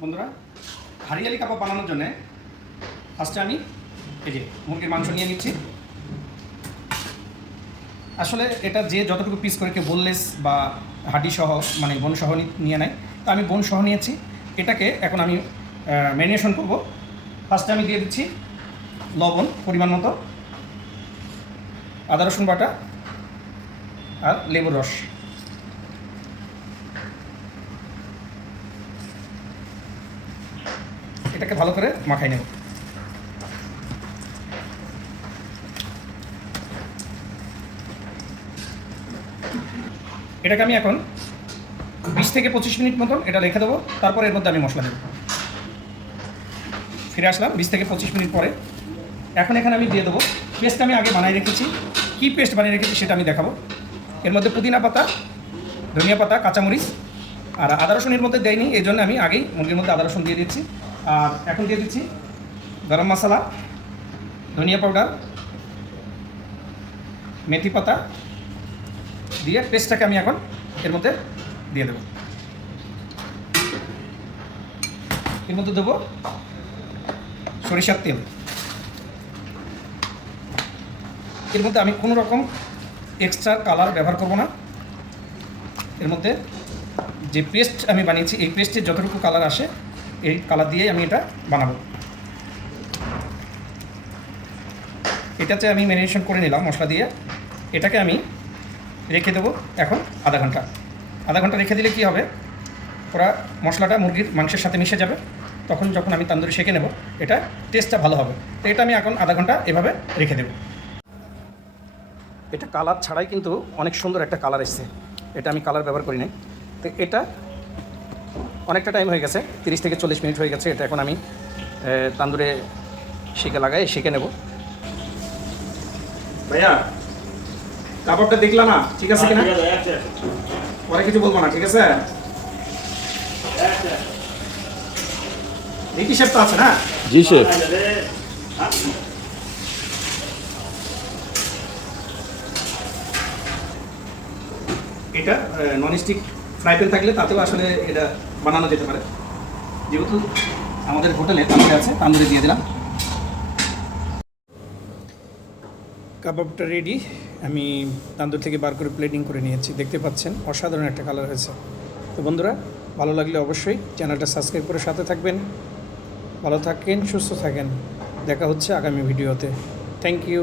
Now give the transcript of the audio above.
বন্ধুরা, হারিয়ালি কাবাব বানানোর জন্য ফার্স্টে আমি এই যে মুরগির মাংস নিয়ে নিচ্ছি। আসলে এটা যে যতটুকু পিস করে কেউ বোনলেস বা হাড্ডি সহ মানে বোন সহ নিয়ে নেয়, তো আমি বোন সহ নিয়েছি। এটাকে এখন আমি ম্যারিনেশন করব। ফার্স্টে আমি দিয়ে দিচ্ছি লবণ পরিমাণ মতো, আদা রসুন বাটা আর লেবুর রস। এটাকে ভালো করে মাখাই নেব। এটাকে আমি এখন 20 থেকে 25 মিনিট মতন এটা রেখে দেবো। তারপর এর মধ্যে আমি মশলা দেবো। ফিরে আসলাম 20 থেকে 25 মিনিট পরে। এখন এখানে আমি দিয়ে দেবো পেস্ট আমি আগে বানিয়ে রেখেছি। কী পেস্ট বানিয়ে রেখেছি সেটা আমি দেখাবো। এর মধ্যে পুদিনা পাতা, ধনিয়া পাতা, কাঁচামরিচ আর আদা রসুন এর মধ্যে দেয়নি, এই জন্য আমি আগেই মুরগির মধ্যে আদা রসুন দিয়ে দিচ্ছি। আর এখন দিয়ে দিচ্ছি গরম মশলা, ধনিয়া পাউডার, মেথি পাতা দিয়ে পেস্টটাকে আমি এখন এর মধ্যে দিয়ে দেবো। এর মধ্যে দেবো সরিষার তেল। এর মধ্যে আমি কোনো রকম এক্সট্রা কালার ব্যবহার করব না। এর মধ্যে যে পেস্ট আমি বানিয়েছি এই পেস্টের যতটুকু কালার আসে এই কালার দিয়েই আমি এটা বানাবো। এটাতে আমি ম্যারিনেশন করে নিলাম মশলা দিয়ে। এটাকে আমি রেখে দেবো এখন আধা ঘন্টা। আধা ঘন্টা রেখে দিলে কী হবে, ওরা মশলাটা মুরগির মাংসের সাথে মিশে যাবে। তখন যখন আমি তান্দুরি সেঁকে নেব এটা টেস্টটা ভালো হবে। তো এটা আমি এখন আধা ঘন্টা এভাবে রেখে দেব। এটা কালার ছাড়াই কিন্তু অনেক সুন্দর একটা কালার এসছে। এটা আমি কালার ব্যবহার করি নাই। তো এটা অনেকটা টাইম হয়ে গেছে, 30 থেকে 40 মিনিট হয়ে গেছে। এটা এখন আমি তান্দুরে সেঁকে নেব। ভাইয়া কাবাবটা দেখলাম না, ঠিক আছে কিনা? পরে কিছু বলবো না, ঠিক আছে? দেখি শেফ তো আছে না? জি শেফ। এটা ননস্টিক ফ্রাই প্যান থাকলে তাতেও আসলে এটা বানানো যেতে পারে। যেহেতু আমাদের হোটেলে তান্দুরি আছে, তান্দুরি দিয়ে দিলাম। কাবাবটা রেডি। আমি তান্দুর থেকে বার করে প্লেটিং করে নিয়েছি। দেখতে পাচ্ছেন অসাধারণ একটা কালার হয়েছে। তো বন্ধুরা, ভালো লাগলে অবশ্যই চ্যানেলটা সাবস্ক্রাইব করে সাথে থাকবেন। ভালো থাকেন, সুস্থ থাকেন। দেখা হচ্ছে আগামী ভিডিওতে। Thank you.